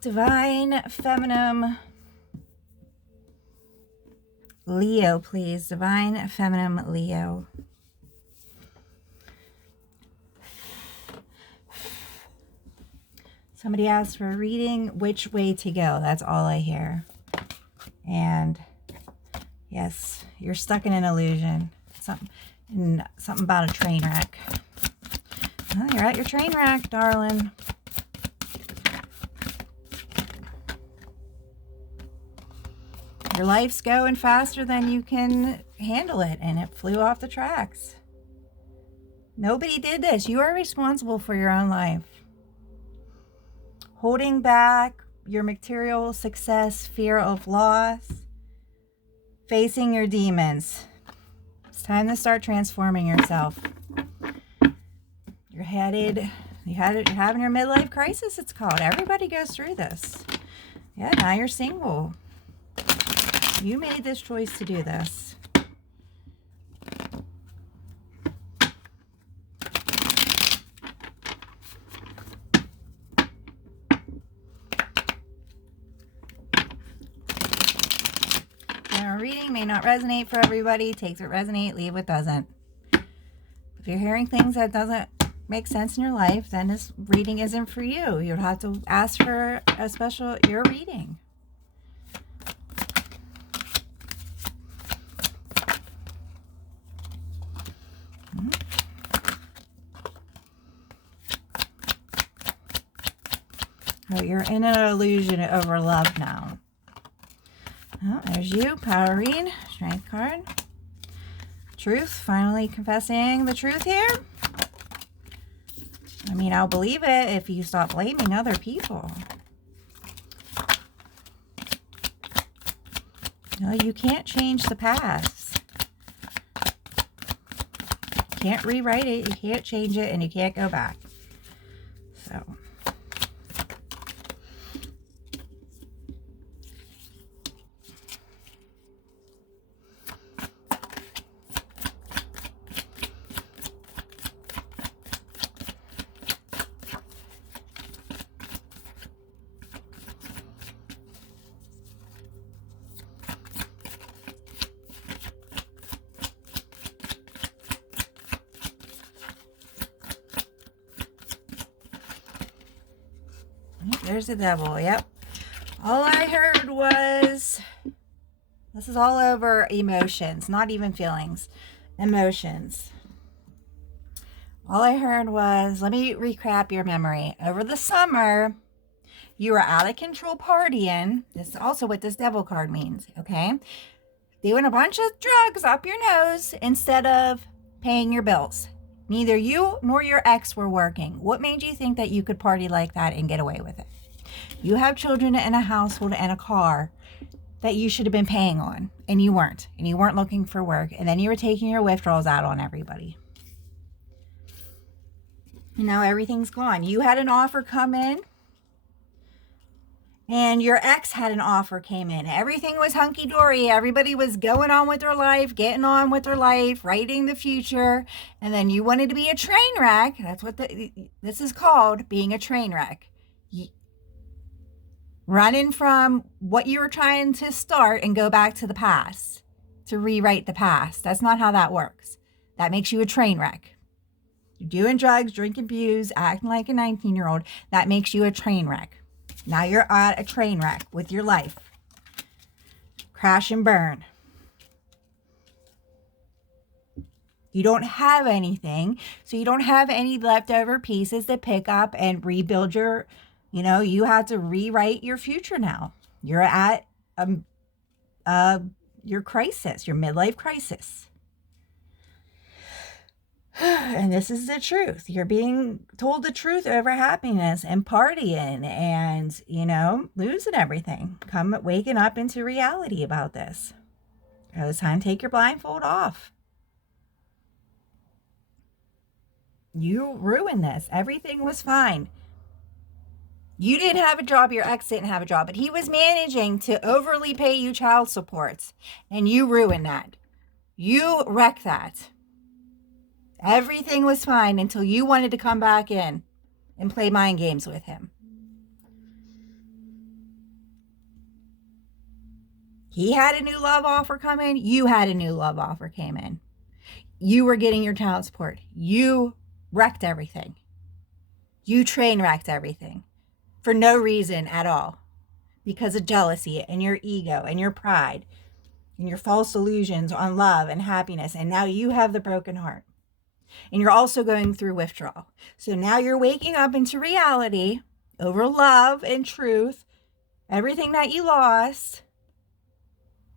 Divine Feminine Leo, please. Divine Feminine Leo. Somebody asked for a reading. Which way to go? That's all I hear. And yes, you're stuck in an illusion. Something about a train wreck. Well, you're at your train wreck, darling. Your life's going faster than you can handle it, and it flew off the tracks. Nobody did this. You are responsible for your own life. Holding back your material success, fear of loss, facing your demons. It's time to start transforming yourself. You're having your midlife crisis, it's called. Everybody goes through this. Yeah, now you're single. You made this choice to do this. Our reading may not resonate for everybody. Takes what resonate, leave what doesn't. If you're hearing things that doesn't make sense in your life, then this reading isn't for you. You'd have to ask for your reading. Oh, you're in an illusion over love now. Oh, there's you, Powerine, Strength card. Truth, finally confessing the truth here. I mean, I'll believe it if you stop blaming other people. No, you can't change the past. You can't rewrite it, you can't change it, and you can't go back. So... There's the devil, yep. All I heard was, this is all over emotions, not even feelings, emotions. All I heard was, let me recap your memory. Over the summer, you were out of control partying. This is also what this devil card means, okay? Doing a bunch of drugs up your nose instead of paying your bills. Neither you nor your ex were working. What made you think that you could party like that and get away with it? You have children and a household and a car that you should have been paying on, and you weren't. And you weren't looking for work. And then you were taking your withdrawals out on everybody. And now everything's gone. You had an offer come in, and your ex had an offer came in. Everything was hunky-dory. Everybody was going on with their life, getting on with their life, writing the future. And then you wanted to be a train wreck. That's what this is called, being a train wreck. Running from what you were trying to start and go back to the past, to rewrite the past. That's not how that works. That makes you a train wreck. You're doing drugs, drinking booze, acting like a 19-year-old. That makes you a train wreck. Now you're at a train wreck with your life. Crash and burn. You don't have anything, so you don't have any leftover pieces to pick up and rebuild your... you have to rewrite your future now. You're at your crisis, your midlife crisis. And this is the truth. You're being told the truth over happiness and partying and, losing everything. Waking up into reality about this. It's time to take your blindfold off. You ruined this. Everything was fine. You didn't have a job, your ex didn't have a job, but he was managing to overly pay you child support, and you ruined that. You wrecked that. Everything was fine until you wanted to come back in and play mind games with him. He had a new love offer come in. You had a new love offer came in. You were getting your child support. You wrecked everything. You train wrecked everything for no reason at all, because of jealousy and your ego and your pride and your false illusions on love and happiness. And now you have the broken heart. And you're also going through withdrawal. So now you're waking up into reality over love and truth, everything that you lost,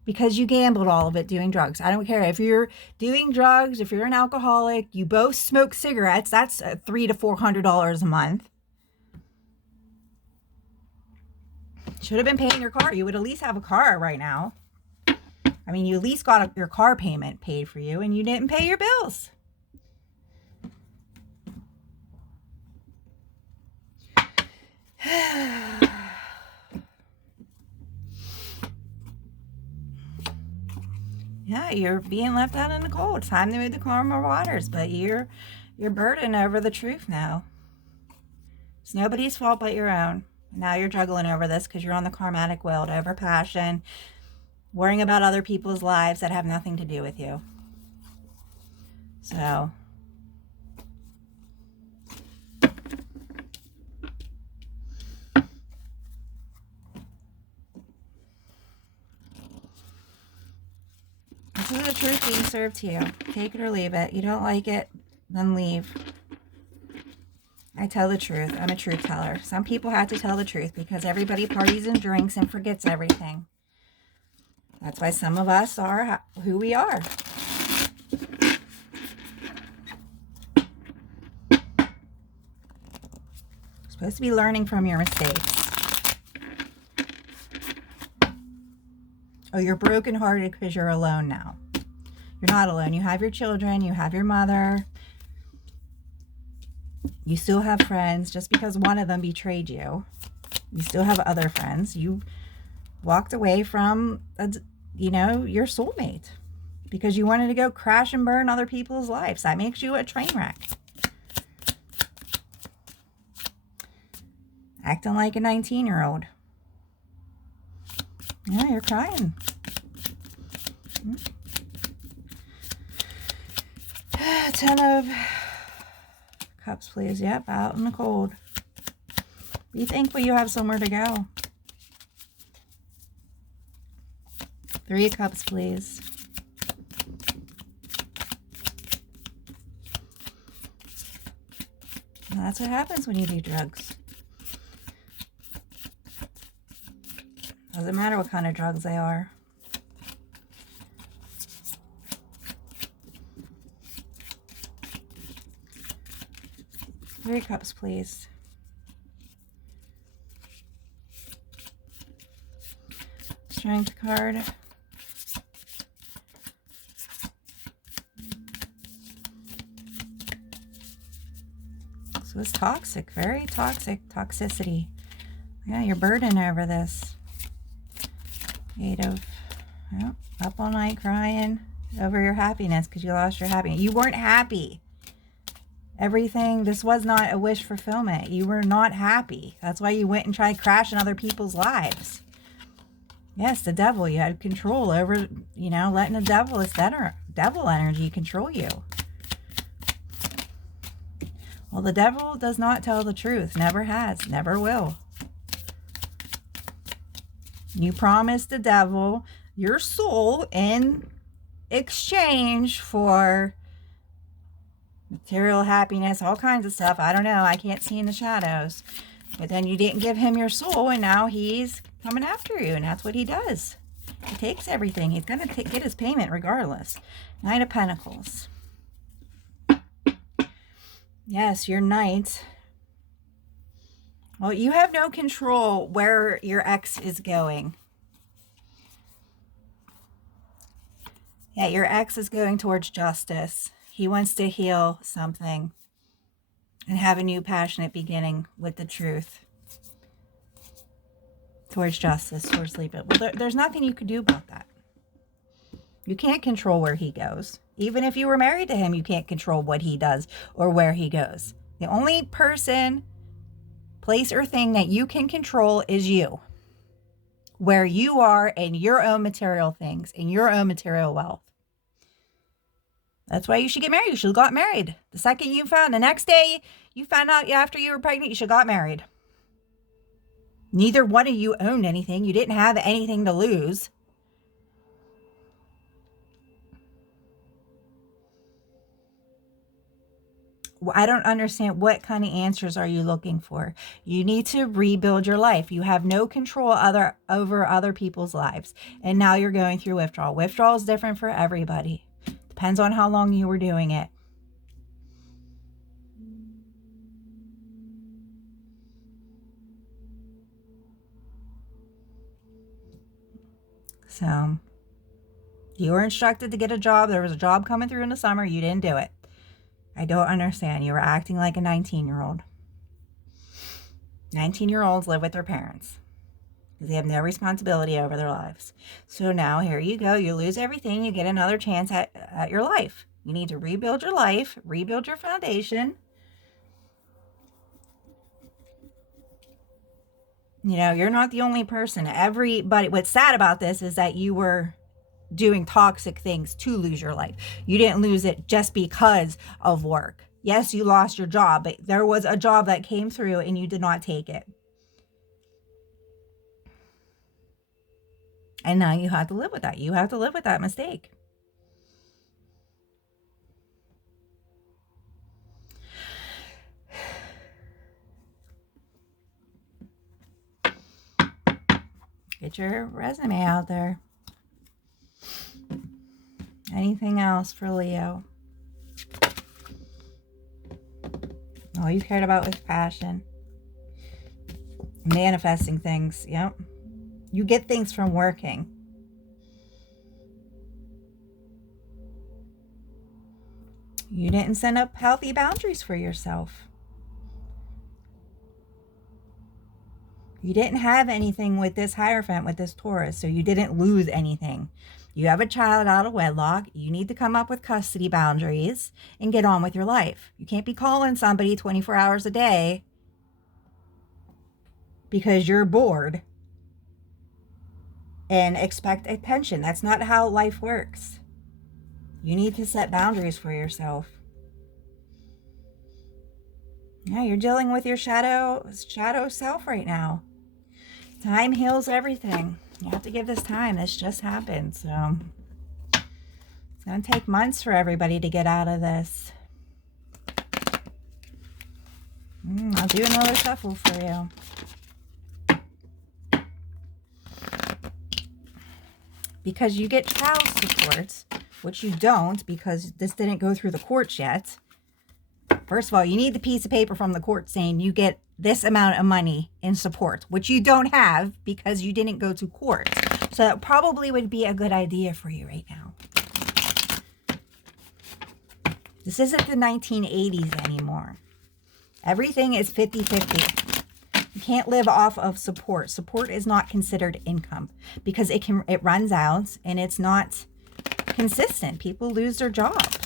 because you gambled all of it doing drugs. I don't care if you're doing drugs, if you're an alcoholic, you both smoke cigarettes, that's $300 to $400 a month. Should have been paying your car. You would at least have a car right now. I mean, you at least got your car payment paid for you, and you didn't pay your bills. Yeah, you're being left out in the cold. It's time to move the calmer waters, but you're burdened over the truth now. It's nobody's fault but your own. Now you're juggling over this because you're on the karmatic wheel over passion, worrying about other people's lives that have nothing to do with you. So this is the truth being served to you. Take it or leave it. You don't like it, then leave. I tell the truth. I'm a truth teller. Some people have to tell the truth because everybody parties and drinks and forgets everything. That's why some of us are who we are. You're supposed to be learning from your mistakes. Oh, you're brokenhearted because you're alone now. You're not alone. You have your children. You have your mother. You still have friends. Just because one of them betrayed you, you still have other friends. You walked away from, your soulmate because you wanted to go crash and burn other people's lives. That makes you a train wreck. Acting like a 19-year-old. Yeah, you're crying. 10 of Cups, please. Yep, out in the cold. Be thankful you have somewhere to go. 3 of Cups, please. And that's what happens when you do drugs. Doesn't matter what kind of drugs they are. Three of Cups, please. Strength card. So it's toxic, very toxic, toxicity. Yeah, you're burdened over this. 8 of, up all night crying over your happiness because you lost your happiness. You weren't happy. Everything, this was not a wish fulfillment. You were not happy. That's why you went and tried crashing other people's lives. Yes, the devil. You had control over, letting the devil energy control you. Well, the devil does not tell the truth. Never has. Never will. You promised the devil your soul in exchange for material happiness, all kinds of stuff. I don't know. I can't see in the shadows. But then you didn't give him your soul, and now he's coming after you, and that's what he does. He takes everything. He's going to get his payment regardless. 9 of Pentacles. Yes, your Knight. Well, you have no control where your ex is going. Yeah, your ex is going towards justice. He wants to heal something and have a new passionate beginning with the truth. Towards justice, towards leaving. Well, there's nothing you could do about that. You can't control where he goes. Even if you were married to him, you can't control what he does or where he goes. The only person, place, or thing that you can control is you. where you are in your own material things, in your own material wealth. That's why you should get married. You should have got married. The next day you found out after you were pregnant, you should have got married. Neither one of you owned anything. You didn't have anything to lose. I don't understand. What kind of answers are you looking for? You need to rebuild your life. You have no control over other people's lives. And now you're going through withdrawal. Withdrawal is different for everybody. Depends on how long you were doing it. So you were instructed to get a job. There was a job coming through in the summer. You didn't do it. I don't understand. You were acting like a 19-year-old. 19-year-olds live with their parents because they have no responsibility over their lives. So now here you go. You lose everything. You get another chance at your life. You need to rebuild your life, rebuild your foundation. You know, you're not the only person. Everybody, what's sad about this is that you were doing toxic things to lose your life. You didn't lose it just because of work. Yes, you lost your job, but there was a job that came through and you did not take it. And now you have to live with that. You have to live with that mistake. Get your resume out there. Anything else for Leo? All you cared about was passion. Manifesting things. Yep. You get things from working. You didn't set up healthy boundaries for yourself. You didn't have anything with this Hierophant, with this Taurus, so you didn't lose anything. You have a child out of wedlock. You need to come up with custody boundaries and get on with your life. You can't be calling somebody 24 hours a day because you're bored and expect attention. That's not how life works. You need to set boundaries for yourself. Yeah, you're dealing with your shadow self right now. Time heals everything. You have to give this time. This just happened. So it's going to take months for everybody to get out of this. I'll do another shuffle for you. Because you get child support, which you don't because this didn't go through the courts yet. First of all, you need the piece of paper from the court saying you get this amount of money in support, which you don't have because you didn't go to court. So that probably would be a good idea for you right now. This isn't the 1980s anymore. Everything is 50-50. You can't live off of support. Support is not considered income because it runs out and it's not consistent. People lose their jobs.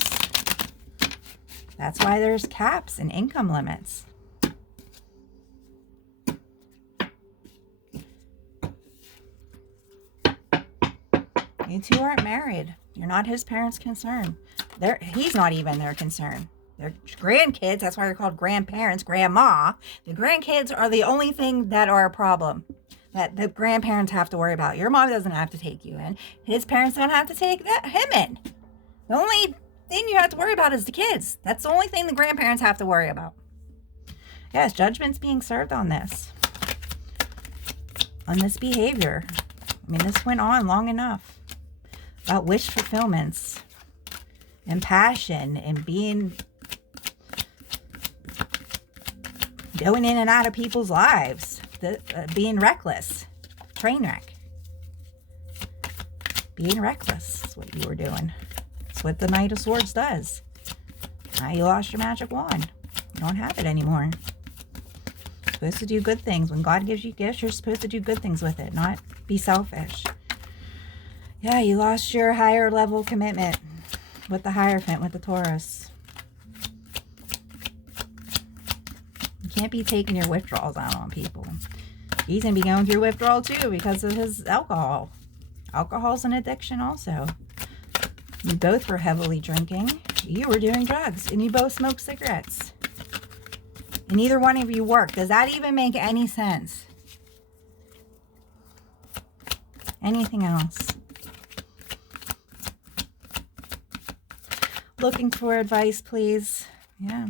That's why there's caps and income limits. You two aren't married. You're not his parents' concern. He's not even their concern. They're grandkids. That's why they're called grandparents, grandma. The grandkids are the only thing that are a problem that the grandparents have to worry about. Your mom doesn't have to take you in. His parents don't have to take him in. The only thing you have to worry about is the kids. That's the only thing the grandparents have to worry about. Yes, judgment's being served on this behavior. I mean, this went on long enough. About wish fulfillments and passion and going in and out of people's lives, being reckless, train wreck. Being reckless is what you were doing. That's what the Knight of Swords does. Now you lost your magic wand. You don't have it anymore. You're supposed to do good things. When God gives you gifts, you're supposed to do good things with it, not be selfish. Yeah, you lost your higher level commitment with the Hierophant, with the Taurus. You can't be taking your withdrawals out on people. He's going to be going through withdrawal too because of his alcohol. Alcohol's an addiction also. You both were heavily drinking. You were doing drugs. And you both smoked cigarettes. And neither one of you worked. Does that even make any sense? Anything else? Looking for advice, please. Yeah.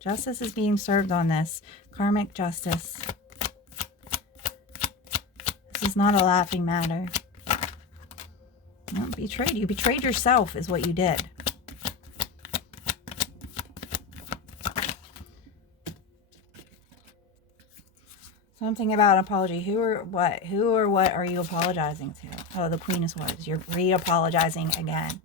Justice is being served on this. Karmic justice. This is not a laughing matter. No, betrayed. You betrayed yourself is what you did. Something about apology. Who or what are you apologizing to? Oh, the Queen of Swords. You're re-apologizing again.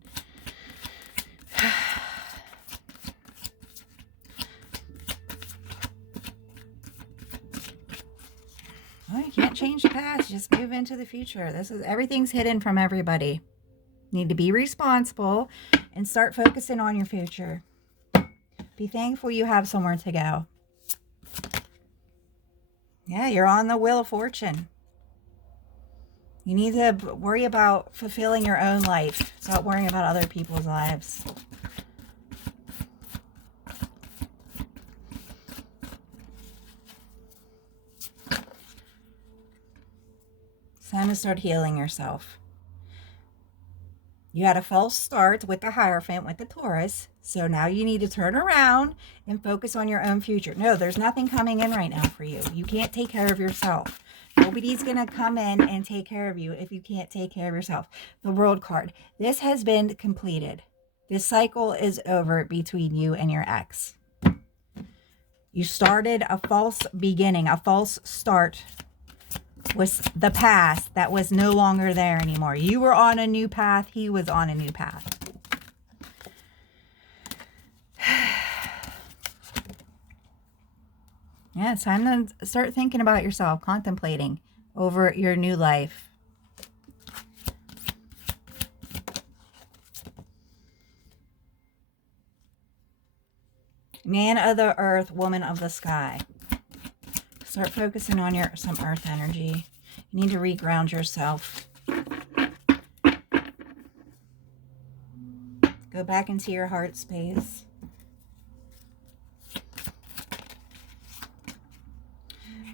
Well, you can't change the past. Just move into the future. Everything's hidden from everybody. You need to be responsible and start focusing on your future. Be thankful you have somewhere to go. Yeah, you're on the Wheel of Fortune. You need to worry about fulfilling your own life. Stop worrying about other people's lives. It's time to start healing yourself. You had a false start with the Hierophant, with the Taurus. So now you need to turn around and focus on your own future. No, there's nothing coming in right now for you. You can't take care of yourself. Nobody's going to come in and take care of you if you can't take care of yourself. The World card. This has been completed. This cycle is over between you and your ex. You started a false beginning, a false start with the past that was no longer there anymore. You were on a new path. He was on a new path. Yeah, it's time to start thinking about yourself, contemplating over your new life. Man of the earth, woman of the sky. Start focusing on some earth energy. You need to reground yourself. Go back into your heart space.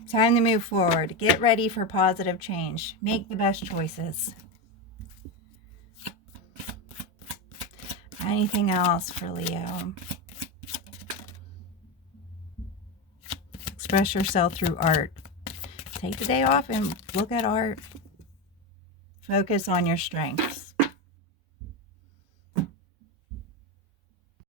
Time to move forward. Get ready for positive change. Make the best choices. Anything else for Leo? Express yourself through art. Take the day off and look at art. Focus on your strengths.